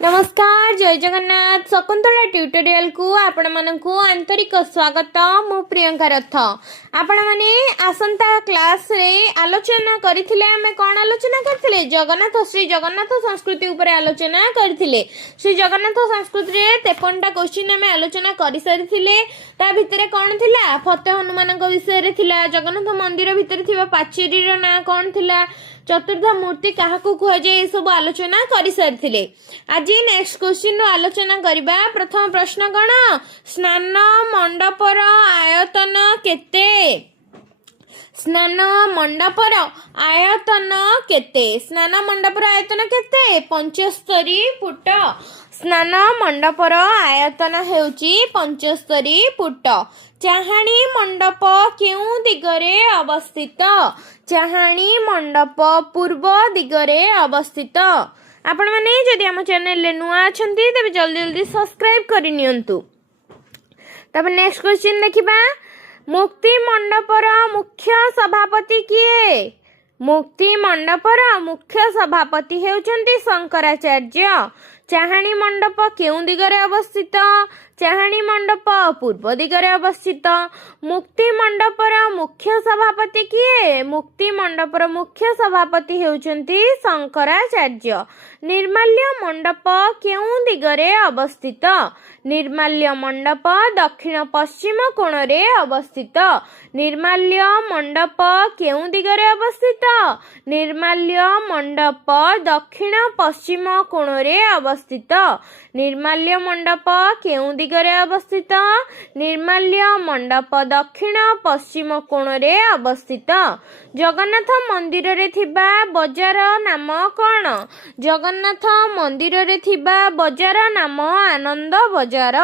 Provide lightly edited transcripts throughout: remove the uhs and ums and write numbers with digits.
नमस्कार जय जगन्नाथ शकुंतला ट्यूटोरियल को आपण मानकु आंतरिक स्वागत। मु प्रियंका रथ आपण माने आसंता क्लास रे आलोचना करथिले। हमें कोन आलोचना करथिले? जगन्नाथ श्री जगन्नाथ संस्कृति ऊपर आलोचना करथिले। श्री जगन्नाथ संस्कृति रे 53टा क्वेश्चन हमें आलोचना करि सारिथिले। ता भितरे कोन थिला? फतेह हनुमान को विषय रे थिला। जगन्नाथ मंदिर भितरे थिबा पाचेरी रो ना कोन थिला? चतुर्धा मूर्ति क्या कहुए सब आलोचना कर सारी। आज नेक्स्ट क्वेश्चन आलोचना करबा। प्रथम प्रश्न कौन? स्नान मंडपर आयतन केते? स्नान मंडपर आयतन केते? स्नान मंडपर आयतन केते? 75 फुट। स्नान मंडपर आयतन हेउची 75 फुट। चाहाणी मंडप केउ दिगरे अवस्थित? चाहाणी मंडप पूर्व दिगरे अवस्थित। आपण माने जदि हम चैनल ले नुआ अछंती तबे जल्दी जल्दी सब्सक्राइब करि नियंतु। तब नेक्स्ट क्वेश्चन देखिबा। मुक्ति मंडपर मुख्य सभापति किए? मुक्ति मंडपर मुख्य सभापति हेउचंती शंकराचार्य। चाहाणी मंडप केउ दिगरे अवस्थित? चाहाणी मंडप पूर्व दिगरे अवस्थित। मुक्ति मंडपर मुख्य सभापति किए? मुक्ति मंडपर मुख्य सभापति हेउचंती शंकराचार्य। निर्माल्य मंडप केउ दिगरे अवस्थित? निर्माल्य मंडप दक्षिण पश्चिम कोण रे अवस्थित। निर्माल्य मंडप केउ दिगरे अवस्थित? निर्माल्य मंडप दक्षिण पश्चिम कोण रे अवस्थित। निर्माल्य मंडप केउ दिगरे अवस्थित? निर्माल्य मंडप दक्षिण पश्चिम कोण रे अवस्थित। जगन्नाथ मंदिर रे थिबा बजार नाम कौन? जगन्नाथ मंदिर रे थिबा बजार नाम आनंद बजार।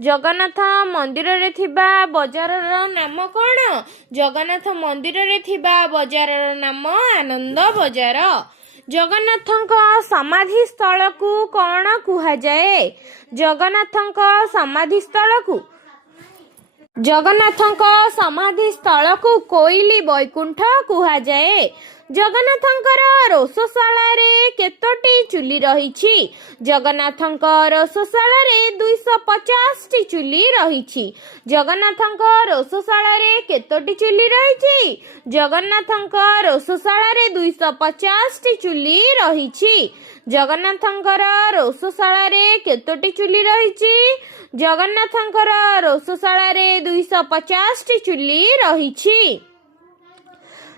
जगन्नाथ मंदिर रे थिबा बजार नाम कौन? जगन्नाथ मंदिर रे थिबा बजार नाम आनंद बजार। जगन्नाथଙ୍କ समाधि स्थल को कौन कुहा जाए? जगन्नाथଙ୍କ समाधि स्थल को जगन्नाथଙ୍କ समाधि स्थल को कोइली बैकुंठ कुहा जाए। जगन्नाथଙ୍କର रोषशाला रे केतोटी चुली रहिछि? जगन्नाथଙ୍କ रोषशाला रे 250 टी चुली रहिछि। जगन्नाथଙ୍କ रोषशाला रे केतोटी चुली रहिछि? जगन्नाथଙ୍କ रोषशाला रे 250 टी चुली रहिछि। जगन्नाथଙ୍କର रोषशाला रे केतोटी चुली रहिछि? जगन्नाथଙ୍କର रोषशाला रे 250 टी चुली रहिछि।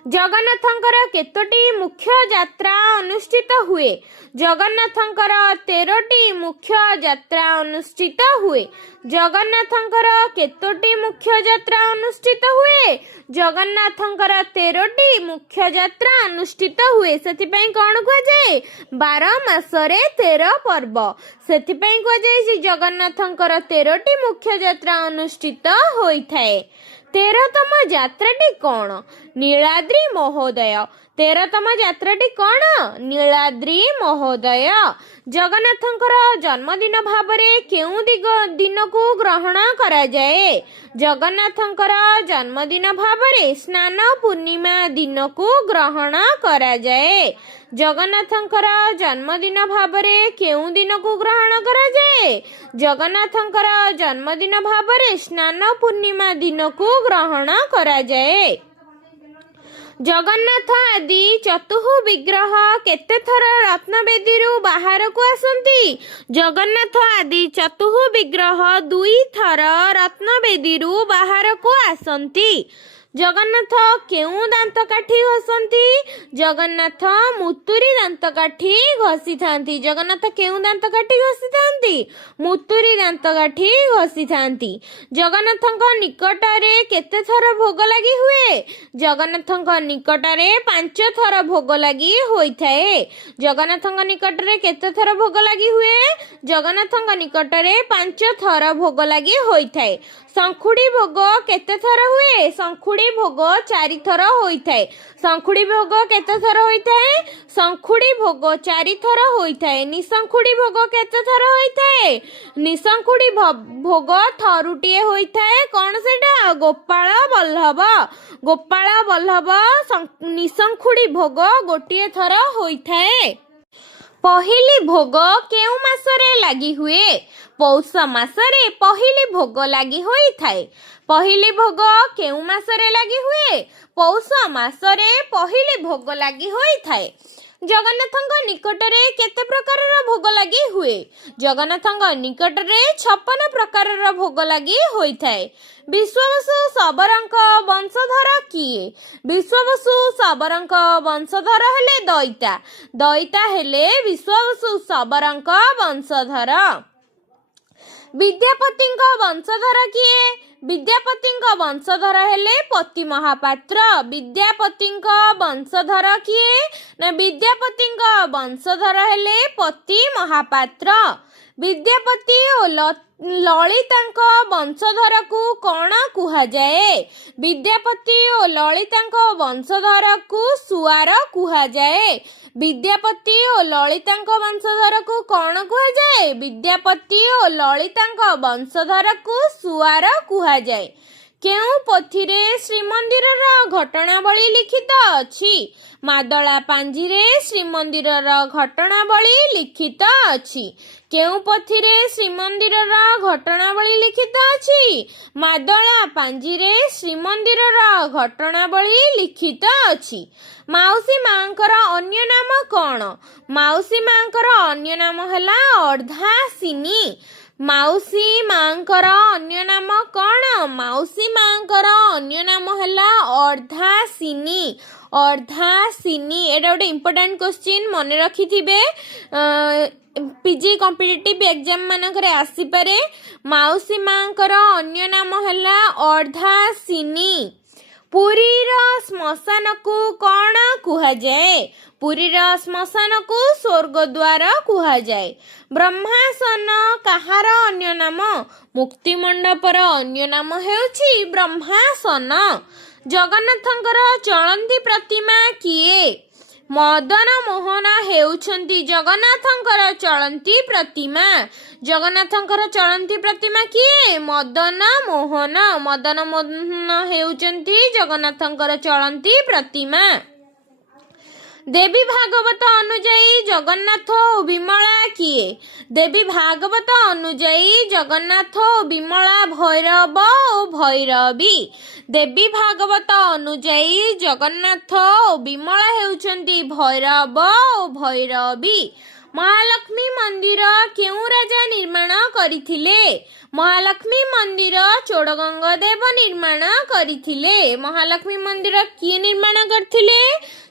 जगन्नाथଙ୍କର केतोटी मुख्य यात्रा अनुष्ठित हुए? जगन्नाथଙ୍କର 13टी मुख्य यात्रा अनुष्ठित हुए। जगन्नाथଙ୍କର केतोटी मुख्य यात्रा अनुष्ठित हुए? जगन्नाथଙ୍କର 13टी मुख्य यात्रा अनुष्ठित हुए। सेथिपई कोन को जाय? 12 मासरे 13 पर्व। सेथिपई को जाय जगन्नाथଙ୍କର 13टी मुख्य यात्रा अनुष्ठित होइथाय। 13तम यात्राटी कौन? नीलाद्री महोदय। 13तम यात्राटी कौन? नीलाद्री महोदय। जगन्नाथଙ୍କର जन्मदिन भावरे केउ दिन को ग्रहण करा जाए? जगन्नाथଙ୍କର जन्मदिन भावरे स्नान पूर्णिमा दिन को ग्रहण करा जाए। जगन्नाथଙ୍କର जन्मदिन भावरे केउ दिन को ग्रहण करा जाए? जगन्नाथଙ୍କର जन्मदिन भावरे स्नान पूर्णिमा दिन को ग्रहण करा जाए। जगन्नाथ आदि चतुः विग्रह केते थर रत्नवेदी रु बाहर को आसंती? जगन्नाथ आदि चतुः विग्रह 2 थर रत्नवेदी रु बाहर को आसंती। जगन्नाथ केउ दांत काठी घसंती? जगन्नाथ मुतुरी दांत काठी घसी थांती। जगन्नाथ केउ दांत काठी घसी थांती? मुतुरी दांत काठी घसी थांती। जगन्नाथଙ୍କ निकटरे केते थर भोग लागि हुए? जगन्नाथଙ୍କ निकटरे 5 थर भोग लागि होइथाए। जगन्नाथଙ୍କ निकटरे केते थर भोग लागि हुए? जगन्नाथଙ୍କ निकटरे 5 थर भोग लागि होइथाए। शंखुड़ी भोग केते थर हुए? शंखुड़ी भोग 4 थर होइथाए। शंखुड़ी भोग केते थर होइथाए? शंखुड़ी भोग 4 थर होइथाए। निशंखुड़ी भोग केते थर होइथाए? निशंखुड़ी भोग थरुटिए होइथाए। कोन सेटा? गोपाल बल्लभ। गोपाल बल्लभ निशंखुड़ी भोग गोटिए थर होइथाए। ପହିଲି ଭୋଗ କେଉଁ ମାସରେ ଲାଗି ହୁଏ? ପୌଷ ମାସରେ ପହିଲି ଭୋଗ ଲାଗି ହୋଇଥାଏ। ପହିଲି ଭୋଗ କେଉଁ ମାସରେ ଲାଗି ହୁଏ? ପୌଷ ମାସରେ ପହିଲି ଭୋଗ ଲାଗି ହୋଇଥାଏ। ଜଗନ୍ନାଥଙ୍କ ନିକଟରେ କେତେ ପ୍ରକାରର ଭୋଗ ଲାଗି ହୁଏ? ଜଗନ୍ନାଥଙ୍କ ନିକଟରେ 56 ପ୍ରକାରର ଭୋଗ ଲାଗି ହୋଇଥାଏ। ବିଶ୍ୱାବସୁ ଶବରଙ୍କ ବଂଶଧର କିଏ? ବିଶ୍ୱାବସୁ ଶବରଙ୍କ ବଂଶଧର ହେଲେ ଦଇତା। ଦଇତା ହେଲେ ବିଶ୍ୱାବସୁ ଶବରଙ୍କ ବଂଶଧର। ବିଦ୍ୟାପତିଙ୍କ ବଂଶଧର କିଏ? ବିଦ୍ୟାପତିଙ୍କ ବଂଶଧର ହେଲେ ପତି ମହାପାତ୍ର। ବିଦ୍ୟାପତିଙ୍କ ବଂଶଧର କିଏ? ନା ବିଦ୍ୟାପତିଙ୍କ ବଂଶଧର ହେଲେ ପତି ମହାପାତ୍ର। ବିଦ୍ୟାପତି ଓ ଲଳିତାଙ୍କ ବଂଶଧରକୁ କ'ଣ କୁହାଯାଏ? ବିଦ୍ୟାପତି ଓ ଲଳିତାଙ୍କ ବଂଶଧରକୁ ସୁଆର କୁହାଯାଏ। ବିଦ୍ୟାପତି ଓ ଲଳିତାଙ୍କ ବଂଶଧରକୁ କ'ଣ କୁହାଯାଏ? ବିଦ୍ୟାପତି ଓ ଲଳିତାଙ୍କ ବଂଶଧରକୁ ସୁଆର କୁହାଯାଏ। କେଉଁ ପୋଥିରେ ଶ୍ରୀମନ୍ଦିରର ଘଟଣାବଳୀ ଲିଖିତ ଅଛି? ମାଦଳା ପାଞ୍ଜିରେ ଶ୍ରୀମନ୍ଦିରର ଘଟଣାବଳୀ ଲିଖିତ ଅଛି। କେଉଁ ପୋଥିରେ ଶ୍ରୀମନ୍ଦିରର ଘଟଣାବଳୀ ଲିଖିତ ଅଛି? ମାଦଳା ପାଞ୍ଜିରେ ଶ୍ରୀମନ୍ଦିରର ଘଟଣାବଳୀ ଲିଖିତ ଅଛି। ମାଉସୀ ମାଙ୍କର ଅନ୍ୟ ନାମ କ'ଣ? ମାଉସୀ ମାଙ୍କର ଅନ୍ୟ ନାମ ହେଲା ଅର୍ଦ୍ଧାସିନୀ। ମାଉସୀ ମାଙ୍କର ଅନ୍ୟ ନାମ କ'ଣ? ମାଉସୀ ମାଙ୍କର ଅନ୍ୟ ନାମ ହେଲା ଅର୍ଦ୍ଧାସିନୀ। ଅର୍ଦ୍ଧାସିନୀ ଏଇଟା ଗୋଟେ ଇମ୍ପୋର୍ଟାଣ୍ଟ କ୍ୱେଶ୍ଚିନ୍, ମନେ ରଖିଥିବେ। ପିଜି କମ୍ପିଟିଟିଭ୍ ଏକ୍ଜାମ୍ ମାନଙ୍କରେ ଆସିପାରେ। ମାଉସୀ ମାଙ୍କର ଅନ୍ୟ ନାମ ହେଲା ଅର୍ଦ୍ଧାସିନୀ। ପୁରୀର ଶ୍ମଶାନକୁ କ'ଣ କୁହାଯାଏ? ପୁରୀର ଶ୍ମଶାନକୁ ସ୍ୱର୍ଗଦ୍ୱାର କୁହାଯାଏ। ବ୍ରହ୍ମାସନ କାହାର ଅନ୍ୟ ନାମ? ମୁକ୍ତିମଣ୍ଡପର ଅନ୍ୟ ନାମ ହେଉଛି ବ୍ରହ୍ମାସନ। ଜଗନ୍ନାଥଙ୍କର ଚଳନ୍ତି ପ୍ରତିମା କିଏ? ମଦନ ମୋହନ ହେଉଛନ୍ତି ଜଗନ୍ନାଥଙ୍କର ଚଳନ୍ତି ପ୍ରତିମା। ଜଗନ୍ନାଥଙ୍କର ଚଳନ୍ତି ପ୍ରତିମା କିଏ? ମଦନ ମୋହନ। ମଦନ ମୋହନ ହେଉଛନ୍ତି ଜଗନ୍ନାଥଙ୍କର ଚଳନ୍ତି ପ୍ରତିମା। ଦେବୀ ଭାଗବତ ଅନୁଯାୟୀ ଜଗନ୍ନାଥ ଓ ବିମଳା କିଏ? ଦେବୀ ଭାଗବତ ଅନୁଯାୟୀ ଜଗନ୍ନାଥ ଓ ବିମଳା ଭୈରବ ଓ ଭୈରବୀ। ଦେବୀ ଭାଗବତ ଅନୁଯାୟୀ ଜଗନ୍ନାଥ ଓ ବିମଳା ହେଉଛନ୍ତି ଭୈରବ ଓ ଭୈରବୀ। ମହାଲକ୍ଷ୍ମୀ ମନ୍ଦିର କେଉଁ ରାଜା ନିର୍ମାଣ କରିଥିଲେ? ମହାଲକ୍ଷ୍ମୀ ମନ୍ଦିର ଚୋଡ଼ଗଙ୍ଗ ଦେବ ନିର୍ମାଣ କରିଥିଲେ। ମହାଲକ୍ଷ୍ମୀ ମନ୍ଦିର କିଏ ନିର୍ମାଣ କରିଥିଲେ?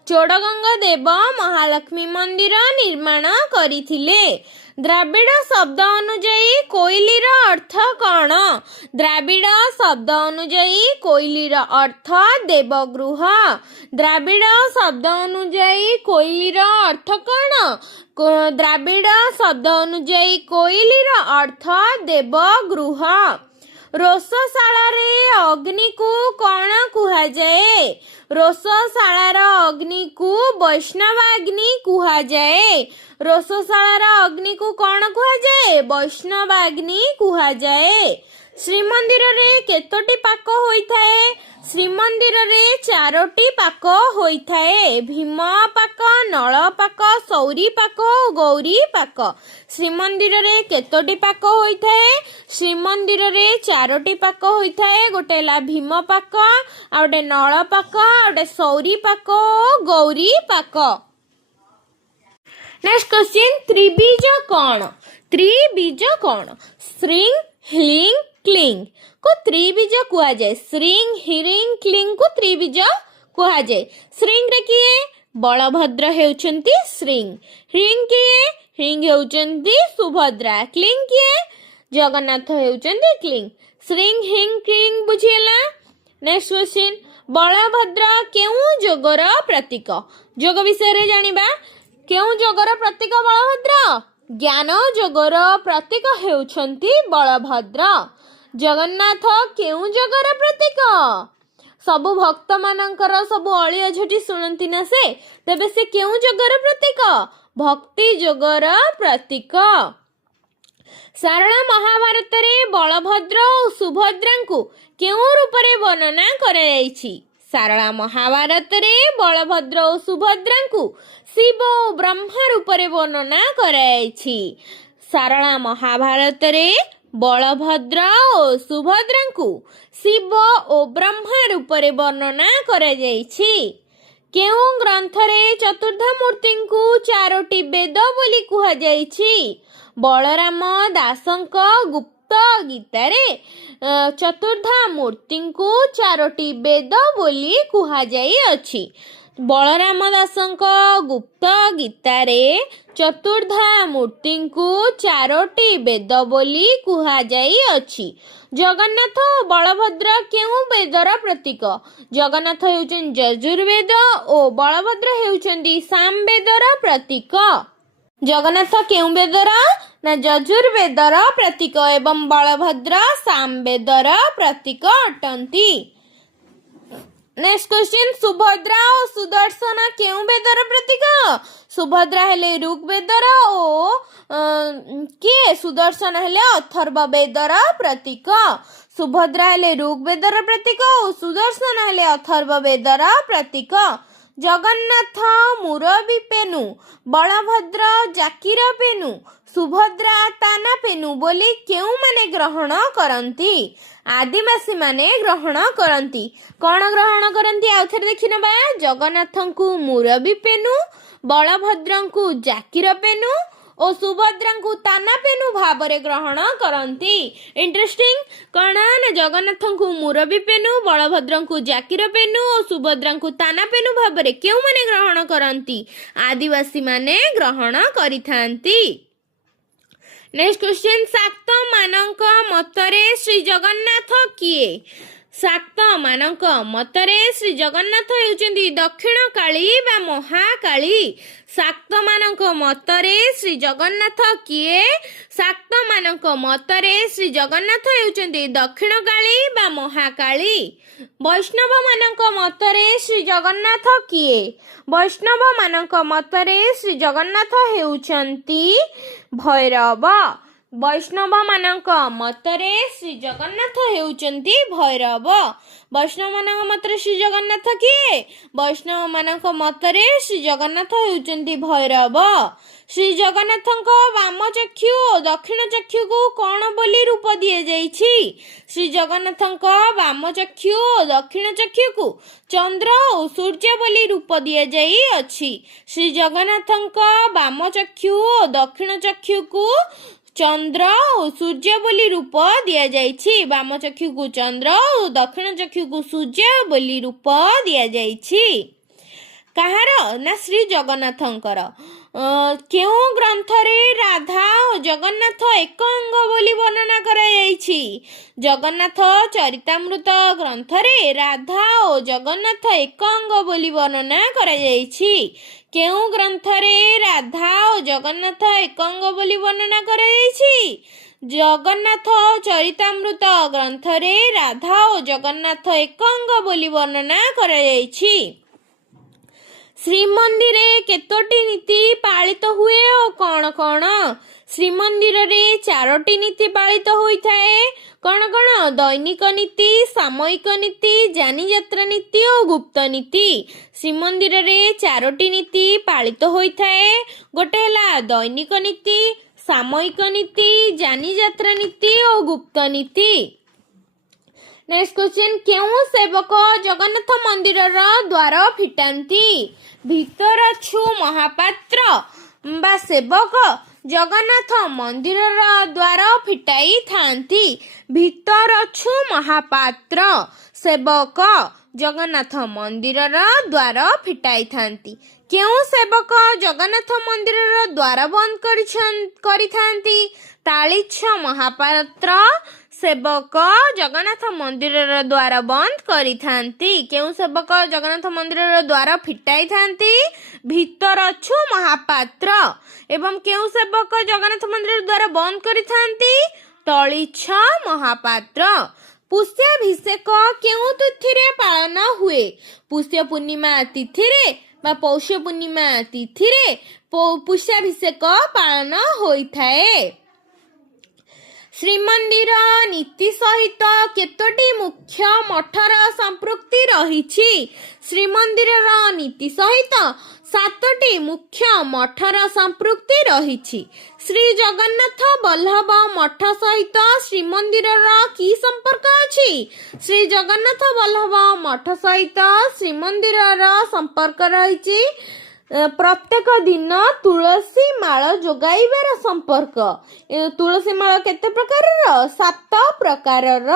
ଚୋଡ଼ଗଙ୍ଗ ଦେବ ମହାଲକ୍ଷ୍ମୀ ମନ୍ଦିର ନିର୍ମାଣ କରିଥିଲେ। ଦ୍ରାବିଡ଼ ଶବ୍ଦ ଅନୁଯାୟୀ କୋଇଲିର ଅର୍ଥ କ'ଣ? ଦ୍ରାବିଡ଼ ଶବ୍ଦ ଅନୁଯାୟୀ କୋଇଲିର ଅର୍ଥ ଦେବଗୃହ। ଦ୍ରାବିଡ଼ ଶବ୍ଦ ଅନୁଯାୟୀ କୋଇଲିର ଅର୍ଥ କ'ଣ? ଦ୍ରାବିଡ଼ ଶବ୍ଦ ଅନୁଯାୟୀ କୋଇଲିର ଅର୍ଥ ଦେବଗୃହ। ରୋଷଶାଳାରେ ଅଗ୍ନିକୁ କ'ଣ କୁହାଯାଏ? ରୋଷଶାଳାର ଅଗ୍ନିକୁ ବୈଷ୍ଣବାଗ୍ନି କୁହାଯାଏ। ରୋଷଶାଳାର ଅଗ୍ନିକୁ କ'ଣ କୁହାଯାଏ? ବୈଷ୍ଣବାଗ୍ନି କୁହାଯାଏ। ଶ୍ରୀମନ୍ଦିରରେ କେତୋଟି ପାକ ହୋଇଥାଏ? ଶ୍ରୀମନ୍ଦିରରେ 4ଟି ପାକ ହୋଇଥାଏ। ଭୀମ ପାକ, ନଳ ପାକ, ସୌରୀ ପାକ ଓ ଗୌରୀ ପାକ। ଶ୍ରୀମନ୍ଦିରରେ କେତୋଟି ପାକ ହୋଇଥାଏ? ଶ୍ରୀମନ୍ଦିରରେ 4ଟି ପାକ ହୋଇଥାଏ। ଗୋଟେ ହେଲା ଭୀମ ପାକ, ଆଉ ଗୋଟେ ନଳ ପାକ, ଆଉ ଗୋଟେ ସୌରୀ ପାକ ଓ ଗୌରୀ ପାକ। ନେକ୍ସଟ କ୍ୱେଶ୍ଚିନ୍, ତ୍ରିବୀଜ କ'ଣ? ତ୍ରିବୀଜ କ'ଣ? ଶ୍ରୀଂ ହ୍ଲିଂ କ୍ଲିଂ କୁ ତ୍ରିବୀଜ କୁହାଯାଏ। ଶ୍ରୀଂ ହ୍ଲିଂ କ୍ଲିଂ କୁ ତ୍ରିବୀଜ କୁହାଯାଏ। ଶ୍ରୀଂରେ କିଏ? ବଳଭଦ୍ର ହେଉଛନ୍ତି ଶ୍ରୀଂ। ହ୍ଲିଂ କିଏ? ହ୍ଲିଂ ହେଉଛନ୍ତି ସୁଭଦ୍ରା। କ୍ଲିଂ କିଏ? ଜଗନ୍ନାଥ ହେଉଛନ୍ତି କ୍ଲିଂ। ଶ୍ରୀଂ ହ୍ଲିଂ କ୍ଲିଂ ବୁଝିହେଲା। ନେକ୍ସଟ କ୍ୱେଶ୍ଚିନ୍, ବଳଭଦ୍ର କେଉଁ ଯୋଗର ପ୍ରତୀକ? ଯୋଗ ବିଷୟରେ ଜାଣିବା। କେଉଁ ଯୋଗର ପ୍ରତୀକ ବଳଭଦ୍ର? ଜ୍ଞାନ ଯୋଗର ପ୍ରତୀକ ହେଉଛନ୍ତି ବଳଭଦ୍ର। ଜଗନ୍ନାଥ କେଉଁ ଯୋଗର ପ୍ରତୀକ? ସବୁ ଭକ୍ତ ମାନଙ୍କର ସବୁ ଅଳି ଅଝଟି ଶୁଣନ୍ତି ନା ସେ, ତେବେ ସେ କେଉଁ ଯୋଗର ପ୍ରତୀକ? ଭକ୍ତି ଯୋଗର ପ୍ରତୀକ। ସାରଳା ମହାଭାରତରେ ବଳଭଦ୍ର ଓ ସୁଭଦ୍ରାଙ୍କୁ କେଉଁ ରୂପରେ ବର୍ଣ୍ଣନା କରାଯାଇଛି? ସାରଳା ମହାଭାରତରେ ବଳଭଦ୍ର ଓ ସୁଭଦ୍ରାଙ୍କୁ ଶିବ ଓ ବ୍ରହ୍ମା ରୂପରେ ବର୍ଣ୍ଣନା କରାଯାଇଛି। ସାରଳା ମହାଭାରତରେ ବଳଭଦ୍ର ଓ ସୁଭଦ୍ରାଙ୍କୁ ଶିବ ଓ ବ୍ରହ୍ମା ରୂପରେ ବର୍ଣ୍ଣନା କରାଯାଇଛି। କେଉଁ ଗ୍ରନ୍ଥରେ ଚତୁର୍ଦ୍ଧାମୂର୍ତ୍ତିଙ୍କୁ 4ଟି ବେଦ ବୋଲି କୁହାଯାଇଛି? ବଳରାମ ଦାସଙ୍କ ଗୁପ୍ତ ଗୀତାରେ ଚତୁର୍ଦ୍ଧାମୂର୍ତ୍ତିଙ୍କୁ 4ଟି ବେଦ ବୋଲି କୁହାଯାଇଅଛି। ବଳରାମ ଦାସଙ୍କ ଗୁପ୍ତ ଗୀତାରେ ଚତୁର୍ଦ୍ଧାମୂର୍ତ୍ତିଙ୍କୁ 4ଟି ବେଦ ବୋଲି କୁହାଯାଇଅଛି। ଜଗନ୍ନାଥ ଓ ବଳଭଦ୍ର କେଉଁ ବେଦର ପ୍ରତୀକ? ଜଗନ୍ନାଥ ହେଉଛନ୍ତି ଯଜୁର୍ବେଦ ଓ ବଳଭଦ୍ର ହେଉଛନ୍ତି ସାମବେଦର ପ୍ରତୀକ। ଜଗନ୍ନାଥ କେଉଁ ବେଦର? ନା ଯଜୁର୍ବେଦର ପ୍ରତୀକ ଏବଂ ବଳଭଦ୍ର ସାମବେଦର ପ୍ରତୀକ ଅଟନ୍ତି। ନେକ୍ସଟ କ୍ୱେଶ୍ଚିନ୍, ସୁଭଦ୍ରା ଓ ସୁଦର୍ଶନ କେଉଁ ବେଦର ପ୍ରତୀକ? ସୁଭଦ୍ରା ହେଲେ ଋଗ୍ବେଦର ଓ ସୁଦର୍ଶନ ହେଲେ ଅଥର୍ବ ବେଦର ପ୍ରତୀକ। ସୁଭଦ୍ରା ହେଲେ ଋଗ୍ବେଦର ପ୍ରତୀକ ଓ ସୁଦର୍ଶନ ହେଲେ ଅଥର୍ବ ବେଦର ପ୍ରତୀକ। ଜଗନ୍ନାଥ ମୁରବୀ ପେନୁ, ବଳଭଦ୍ର ଜାକିର ପେନୁ, ସୁଭଦ୍ରା ତାନା ପେନୁ ବୋଲି କେଉଁମାନେ ଗ୍ରହଣ କରନ୍ତି? ଆଦିବାସୀମାନେ ଗ୍ରହଣ କରନ୍ତି। କ'ଣ ଗ୍ରହଣ କରନ୍ତି? ଆଉଥରେ ଦେଖିନେବା। ଜଗନ୍ନାଥଙ୍କୁ ମୁରବୀ ପେନୁ, ବଳଭଦ୍ରଙ୍କୁ ଜାକିର ପେନୁ ଓ ସୁଭଦ୍ରାଙ୍କୁ ତାନା ପେନୁ ଭାବରେ ଗ୍ରହଣ କରନ୍ତି। ଇଣ୍ଟରେଷ୍ଟିଂ। କ'ଣ ନା ଜଗନ୍ନାଥଙ୍କୁ ମୁରବୀ ପେନୁ, ବଳଭଦ୍ରଙ୍କୁ ଜାକିର ପେନୁ ଓ ସୁଭଦ୍ରାଙ୍କୁ ତାନା ପେନୁ ଭାବରେ କେଉଁମାନେ ଗ୍ରହଣ କରନ୍ତି? ଆଦିବାସୀମାନେ ଗ୍ରହଣ କରିଥାନ୍ତି। ନେକ୍ସଟ କ୍ୱେଶ୍ଚିନ୍, ଶାକ୍ତମାନଙ୍କ ମତରେ ଶ୍ରୀ ଜଗନ୍ନାଥ କିଏ? ଶାକ୍ତମାନଙ୍କ ମତରେ ଶ୍ରୀ ଜଗନ୍ନାଥ ହେଉଛନ୍ତି ଦକ୍ଷିଣ କାଳୀ ବା ମହାକାଳୀ। ଶାକ୍ତମାନଙ୍କ ମତରେ ଶ୍ରୀ ଜଗନ୍ନାଥ କିଏ? ଶାକ୍ତମାନଙ୍କ ମତରେ ଶ୍ରୀ ଜଗନ୍ନାଥ ହେଉଛନ୍ତି ଦକ୍ଷିଣ କାଳୀ ବା ମହାକାଳୀ। ବୈଷ୍ଣବମାନଙ୍କ ମତରେ ଶ୍ରୀ ଜଗନ୍ନାଥ କିଏ? ବୈଷ୍ଣବମାନଙ୍କ ମତରେ ଶ୍ରୀ ଜଗନ୍ନାଥ ହେଉଛନ୍ତି ଭୈରବ। ବୈଷ୍ଣବମାନଙ୍କ ମତରେ ଶ୍ରୀ ଜଗନ୍ନାଥ ହେଉଛନ୍ତି ଭୈରବ। ବୈଷ୍ଣବମାନଙ୍କ ମତରେ ଶ୍ରୀ ଜଗନ୍ନାଥ କିଏ? ବୈଷ୍ଣବମାନଙ୍କ ମତରେ ଶ୍ରୀ ଜଗନ୍ନାଥ ହେଉଛନ୍ତି ଭୈରବ। ଶ୍ରୀ ଜଗନ୍ନାଥଙ୍କ ବାମ ଚକ୍ଷୁ ଓ ଦକ୍ଷିଣ ଚକ୍ଷୁକୁ କ'ଣ ବୋଲି ରୂପ ଦିଆଯାଇଛି? ଶ୍ରୀ ଜଗନ୍ନାଥଙ୍କ ବାମ ଚକ୍ଷୁ ଓ ଦକ୍ଷିଣ ଚକ୍ଷୁକୁ ଚନ୍ଦ୍ର ଓ ସୂର୍ଯ୍ୟ ବୋଲି ରୂପ ଦିଆଯାଇଅଛି। ଶ୍ରୀ ଜଗନ୍ନାଥଙ୍କ ବାମ ଚକ୍ଷୁ ଓ ଦକ୍ଷିଣ ଚକ୍ଷୁକୁ ଚନ୍ଦ୍ର ଓ ସୂର୍ଯ୍ୟ ବୋଲି ରୂପ ଦିଆଯାଇଛି। ବାମ ଚକ୍ଷୁକୁ ଚନ୍ଦ୍ର ଓ ଦକ୍ଷିଣ ଚକ୍ଷୁକୁ ସୂର୍ଯ୍ୟ ବୋଲି ରୂପ ଦିଆଯାଇଛି। କାହାର? ନା ଶ୍ରୀ ଜଗନ୍ନାଥଙ୍କର। କେଉଁ ଗ୍ରନ୍ଥରେ ରାଧା ଓ ଜଗନ୍ନାଥ ଏକ ଅଙ୍ଗ ବୋଲି ବର୍ଣ୍ଣନା କରାଯାଇଛି? ଜଗନ୍ନାଥ ଚରିତାମୃତ ଗ୍ରନ୍ଥରେ ରାଧା ଓ ଜଗନ୍ନାଥ ଏକ ଅଙ୍ଗ ବୋଲି ବର୍ଣ୍ଣନା କରାଯାଇଛି। କେଉଁ ଗ୍ରନ୍ଥରେ ରାଧା ଓ ଜଗନ୍ନାଥ ଏକ ଅଙ୍ଗ ବୋଲି ବର୍ଣ୍ଣନା କରାଯାଇଛି? ଜଗନ୍ନାଥ ଚରିତାମୃତ ଗ୍ରନ୍ଥରେ ରାଧା ଓ ଜଗନ୍ନାଥ ଏକ ଅଙ୍ଗ ବୋଲି ବର୍ଣ୍ଣନା କରାଯାଇଛି। ଶ୍ରୀମନ୍ଦିରରେ କେତୋଟି ନୀତି ପାଳିତ ହୁଏ ଓ କ'ଣ କ'ଣ? ଶ୍ରୀମନ୍ଦିରରେ 4ଟି ନୀତି ପାଳିତ ହୋଇଥାଏ। କ'ଣ କ'ଣ? ଦୈନିକ ନୀତି, ସାମୟିକ ନୀତି, ଯାନିଯାତ୍ରା ନୀତି ଓ ଗୁପ୍ତ ନୀତି। ଶ୍ରୀମନ୍ଦିରରେ 4ଟି ନୀତି ପାଳିତ ହୋଇଥାଏ। ଗୋଟେ ହେଲା ଦୈନିକ ନୀତି, ସାମୟିକ ନୀତି, ଯାନିଯାତ୍ରା ନୀତି ଓ ଗୁପ୍ତ ନୀତି। ନେକ୍ସଟ କ୍ୱେଶ୍ଚିନ୍, କେଉଁ ସେବକ ଜଗନ୍ନାଥ ମନ୍ଦିରର ଦ୍ୱାର ଫିଟାନ୍ତି? ଭିତରଛୁ ମହାପାତ୍ର ବା ସେବକ ଜଗନ୍ନାଥ ମନ୍ଦିରର ଦ୍ୱାର ଫିଟାଇଥାନ୍ତି। ଭିତରଛୁ ମହାପାତ୍ର ସେବକ ଜଗନ୍ନାଥ ମନ୍ଦିରର ଦ୍ୱାର ଫିଟାଇଥାନ୍ତି। କେଉଁ ସେବକ ଜଗନ୍ନାଥ ମନ୍ଦିରର ଦ୍ୱାର ବନ୍ଦ କରିଥାନ୍ତି? ତାଳିଚ୍ଛ ମହାପାତ୍ର ସେବକ ଜଗନ୍ନାଥ ମନ୍ଦିରର ଦ୍ୱାର ବନ୍ଦ କରିଥାନ୍ତି। କେଉଁ ସେବକ ଜଗନ୍ନାଥ ମନ୍ଦିରର ଦ୍ୱାର ଫିଟାଇଥାନ୍ତି? ଭିତରଛୁ ମହାପାତ୍ର। ଏବଂ କେଉଁ ସେବକ ଜଗନ୍ନାଥ ମନ୍ଦିରର ଦ୍ୱାର ବନ୍ଦ କରିଥାନ୍ତି? ତଳିଚ୍ଛ ମହାପାତ୍ର। ପୁଷ୍ୟାଭିଷେକ କେଉଁ ତିଥିରେ ପାଳନ ହୁଏ? ପୁଷ୍ୟ ପୂର୍ଣ୍ଣିମା ତିଥିରେ ବା ପୌଷ ପୂର୍ଣ୍ଣିମା ତିଥିରେ ପୁଷ୍ୟାଭିଷେକ ପାଳନ ହୋଇଥାଏ। ଶ୍ରୀମନ୍ଦିର ନୀତି ସହିତ କେତୋଟି ମୁଖ୍ୟ ମଠର ସମ୍ପୃକ୍ତି ରହିଛି? ଶ୍ରୀମନ୍ଦିରର ନୀତି ସହିତ 7ଟି ମୁଖ୍ୟ ମଠର ସମ୍ପୃକ୍ତି ରହିଛି। ଶ୍ରୀ ଜଗନ୍ନାଥ ବଲ୍ଲଭ ମଠ ସହିତ ଶ୍ରୀମନ୍ଦିରର କି ସମ୍ପର୍କ ଅଛି? ଶ୍ରୀ ଜଗନ୍ନାଥ ବଲ୍ଲଭ ମଠ ସହିତ ଶ୍ରୀମନ୍ଦିରର ସମ୍ପର୍କ ରହିଛି ପ୍ରତ୍ୟେକ ଦିନ ତୁଳସୀ ମାଳ ଯୋଗାଇବାର ସମ୍ପର୍କ। ତୁଳସୀ ମାଳ କେତେ ପ୍ରକାରର? 7 ପ୍ରକାରର।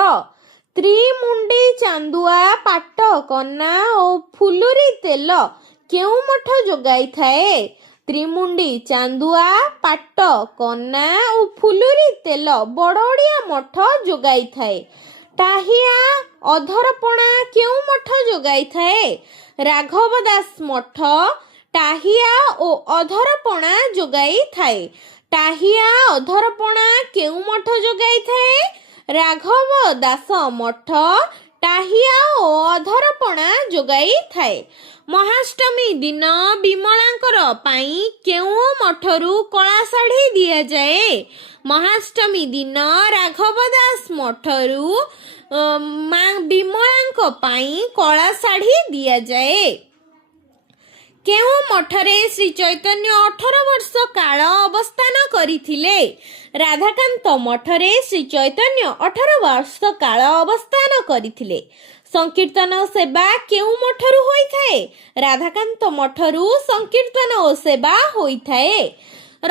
ତ୍ରିମୁଣ୍ଡି ଚାନ୍ଦୁଆ, ପାଟ, କନା ଓ ଫୁଲୁରି ତେଲ କେଉଁ ମଠ ଯୋଗାଇଥାଏ? ତ୍ରିମୁଣ୍ଡି ଚାନ୍ଦୁଆ, ପାଟ, କନା ଓ ଫୁଲୁରି ତେଲ ବଡ଼ଓଡ଼ିଆ ମଠ ଯୋଗାଇଥାଏ। ଟାହିଆ ଅଧରପଣା କେଉଁ ମଠ ଯୋଗାଇଥାଏ? ରାଘବ ଦାସ ମଠ ଟାହିଆ ଓ ଅଧରପଣା ଯୋଗାଇଥାଏ। ଟାହିଆ ଅଧରପଣା କେଉଁ ମଠ ଯୋଗାଇଥାଏ? ରାଘବ ଦାସ ମଠ ଟାହିଆ ଓ ଅଧରପଣା ଯୋଗାଇଥାଏ। ମହାଷ୍ଟମୀ ଦିନ ବିମଳାଙ୍କର ପାଇଁ କେଉଁ ମଠରୁ କଳା ଶାଢ଼ୀ ଦିଆଯାଏ? ମହାଷ୍ଟମୀ ଦିନ ରାଘବ ଦାସ ମଠରୁ ବିମଳାଙ୍କ ପାଇଁ କଳା ଶାଢ଼ୀ ଦିଆଯାଏ। କେଉଁ ମଠରେ ଶ୍ରୀ ଚୈତନ୍ୟ 18 ବର୍ଷ କାଳ ଅବସ୍ଥାନ କରିଥିଲେ? ରାଧାକାନ୍ତ ମଠରେ ଶ୍ରୀ ଚୈତନ୍ୟ 18 ବର୍ଷ କାଳ ଅବସ୍ଥାନ କରିଥିଲେ। ସଂକୀର୍ତ୍ତନ ଓ ସେବା କେଉଁ ମଠରୁ ହୋଇଥାଏ? ରାଧାକାନ୍ତ ମଠରୁ ସଂକୀର୍ତ୍ତନ ଓ ସେବା ହୋଇଥାଏ।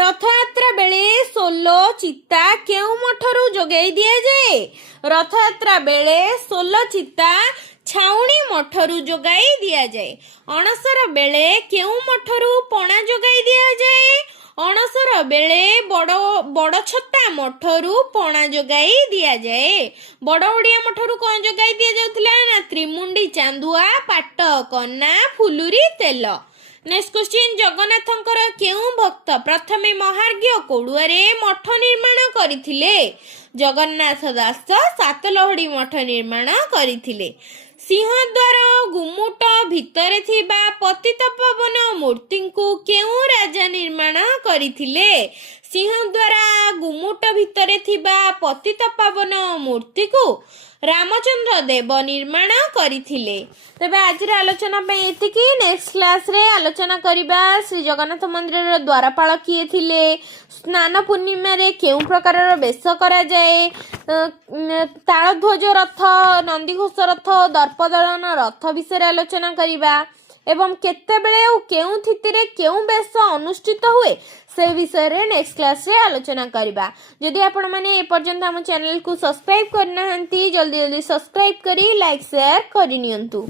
ରଥଯାତ୍ରା ବେଳେ ସୋଲ ଚିତା କେଉଁ ମଠରୁ ଯୋଗାଇ ଦିଆଯାଏ? ରଥଯାତ୍ରା ବେଳେ ସୋଲ ଚିତା ଛାଉଣି ମଠରୁ ଯୋଗାଇ ଦିଆଯାଏ। ଅଣସର ବେଳେ କେଉଁ ମଠରୁ ପଣା ଯୋଗାଇ ଦିଆଯାଏ? ଅଣସର ବେଳେ ବଡ଼ଛତା ମଠରୁ ପଣା ଯୋଗାଇ ଦିଆଯାଏ। ବଡ଼ଓଡ଼ିଆ ମଠରୁ କ'ଣ ଯୋଗାଇ ଦିଆଯାଉଥିଲା? ନା ତ୍ରିମୁଣ୍ଡି ଚାନ୍ଦୁଆ, ପାଟ, କନା, ଫୁଲୁରି ତେଲ। ନେକ୍ସଟ କ୍ୱେଶ୍ଚିନ୍, ଜଗନ୍ନାଥଙ୍କର କେଉଁ ଭକ୍ତ ପ୍ରଥମେ ମହାର୍ଘ୍ୟ କୋଡୁଆରେ ମଠ ନିର୍ମାଣ କରିଥିଲେ? ଜଗନ୍ନାଥ ଦାସ ସାତଲହଡ଼ି ମଠ ନିର୍ମାଣ କରିଥିଲେ। ସିଂହଦ୍ୱାର ଗୁମୁଟ ଭିତରେ ଥିବା ପତିତପାବନ ମୂର୍ତ୍ତିଙ୍କୁ କେଉଁ ରାଜା ନିର୍ମାଣ କରିଥିଲେ? ସିଂହଦ୍ୱାର ଗୁମୁଟ ଭିତରେ ଥିବା ପତିତପାବନ ମୂର୍ତ୍ତିକୁ ରାମଚନ୍ଦ୍ର ଦେବ ନିର୍ମାଣ କରିଥିଲେ। ତେବେ ଆଜିର ଆଲୋଚନା ପାଇଁ ଏତିକି। ନେକ୍ସଟ କ୍ଲାସରେ ଆଲୋଚନା କରିବା ଶ୍ରୀ ଜଗନ୍ନାଥ ମନ୍ଦିରର ଦ୍ୱାରପାଳ କିଏ ଥିଲେ, ସ୍ନାନ ପୂର୍ଣ୍ଣିମାରେ କେଉଁ ପ୍ରକାରର ବେଶ କରାଯାଏ, ତାଳଧ୍ୱଜ ରଥ, ନନ୍ଦିଘୋଷ ରଥ ଓ ଦର୍ପଦଳନ ରଥ ବିଷୟରେ ଆଲୋଚନା କରିବା ଏବଂ କେତେବେଳେ ଓ କେଉଁ ତିଥିରେ କେଉଁ ବେଶ ଅନୁଷ୍ଠିତ ହୁଏ ସେ ବିଷୟରେ ନେକ୍ସଟ କ୍ଲାସରେ ଆଲୋଚନା କରିବା। ଯଦି ଆପଣମାନେ ଏପର୍ଯ୍ୟନ୍ତ ଆମ ଚ୍ୟାନେଲକୁ ସବସ୍କ୍ରାଇବ୍ କରିନାହାନ୍ତି, ଜଲ୍ଦି ସବସ୍କ୍ରାଇବ୍ କରି ଲାଇକ୍ ସେୟାର କରିନିଅନ୍ତୁ।